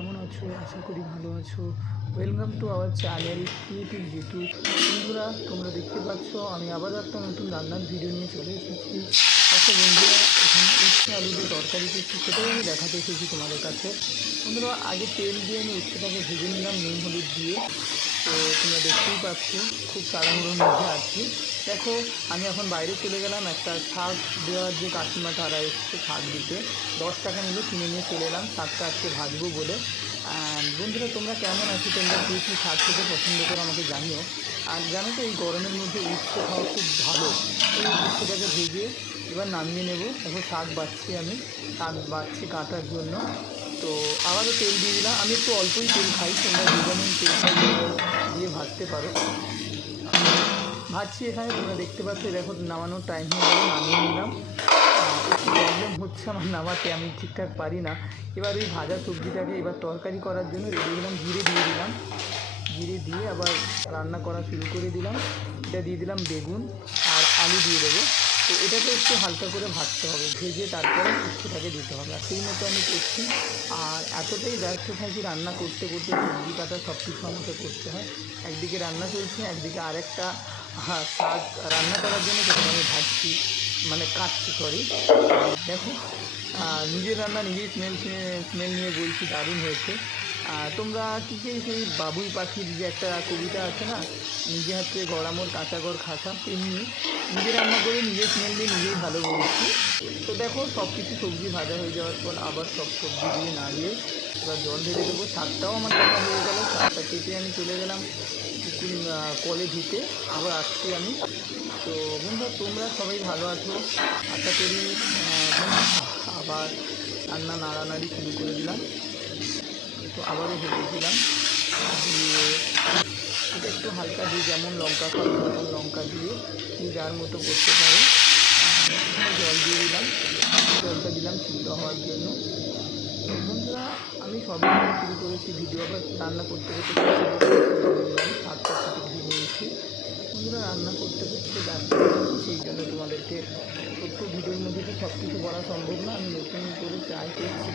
কেমন আছো? আশা করি ভালো আছো। Welcome to our channel creative Jitu. বন্ধুরা, তোমরা দেখতে পাচ্ছ আমি আবার একটা নতুন রান্নার ভিডিও নিয়ে চলে এসেছি। আচ্ছা বন্ধুরা, এখানে উচ্ছে আলু দিয়ে তরকারি করছি, সেটাই আমি দেখাতে এসেছি তোমাদের কাছে। বন্ধুরা, আগে তেল দিয়ে আমি উচ্ছেটাকে ভেজে নিলাম নুন হলুদ দিয়ে। তো তোমরা দেখতেই পাচ্ছ খুব তাড়াহুড়োর মধ্যে আছি। দেখো, আমি এখন বাইরে চলে গেলাম, একটা শাক দেওয়ার যে কাকিমা তারা এসছে শাক দিতে, 10 টাকা নিল, কিনে নিয়ে চলে এলাম শাকটা আজকে ভাজবো বলে। বন্ধুরা, তোমরা কেমন আছো? তোমরা কী কী শাক খেতে পছন্দ করো আমাকে জানিও। আর জানো তো, এই গরমের মধ্যে উচ্ছে খাওয়া খুব ভালো। এই উচ্ছেটাকে ভেজে এবার নামিয়ে নেব। দেখো, শাক বাছছি কাটার জন্য। তো আবারও তেল দিয়ে দিলাম। আমি একটু অল্পই তেল খাই, তোমরা যে যেমন তেল খাই দিয়ে ভাজতে পারো। ভাজছি এখানে, তোমরা দেখতে পাচ্ছ। দেখো, নামানোর টাইম হয়ে গেল, নামিয়ে নিলাম। একটু প্রবলেম হচ্ছে আমার নামাতে, আমি ঠিকঠাক পারি না। এবার ওই ভাজা সবজিটাকে এবার তরকারি করার জন্য রেডি দিলাম, জিরে দিয়ে দিলাম। জিরে দিয়ে আবার রান্না করা শুরু করে দিলাম। এটা দিয়ে দিলাম বেগুন আর আলু দিয়ে দেবো। তো এটাকে একটু হালকা করে ভাজতে হবে, ভেজে তারপরে উচ্ছেটাকে দিতে হবে। আর সেই মতো আমি করছি। আর এতটাই ব্যস্ত থাকি রান্না করতে করতে, সবজি কাটা সব কিছু আমাকে করতে হয়। একদিকে রান্না চলছে, একদিকে আরেকটা শাক রান্না করার জন্য সেটা আমি ভাজছি, মানে কাটছি, সরি। দেখো, নিজের রান্না নিজেই স্মেল নিয়ে বলছি, দারুণ হয়েছে। তোমরা কী সেই বাবুই পাখির যে একটা কবিতা আছে না, নিজে হাতে গড়া মোর কাঁচা ঘর খাসা, তেমনি নিজে রান্না করে নিজের স্মেল দিয়ে নিজেই ভালো বলছি। তো দেখো, সব কিছু সবজি ভাজা হয়ে যাওয়ার পর আবার সব সবজি দিয়ে নাড়িয়ে এবার জল ঢেলে দেবো। শাকটাও আমার কাটা হয়ে গেল, শাকটা কেটে আমি চলে গেলাম কলে ধুতে, আবার আসছি আমি। তো বন্ধুরা, তোমরা সবাই ভালো আছো আশা করি। আবার রান্না নাড়ানাড়ি শুরু করে দিলাম। তো আবারও হলুদ দিলাম, দিয়ে এটা একটু হালকা দিয়ে, যেমন লঙ্কা খাও সেরকম লঙ্কা দিয়ে যার মতো করতে পারো। জল দিয়ে দিলাম, জলটা দিলাম সিদ্ধ হওয়ার জন্য। বন্ধুরা, আমি সবই শুরু করেছি ভিডিও, আবার রান্না করতে করতে দিলাম, শাকটা কেটে ধুয়ে নিয়েছি। বন্ধুরা, রান্না করতে করতে ব্যস্ত হয়েছি, সেই জন্য তোমাদেরকে ছোট্ট ভিডিওর মধ্যে তো সব কিছু বলা সম্ভব না। আমি নতুন করে ট্রাই করছি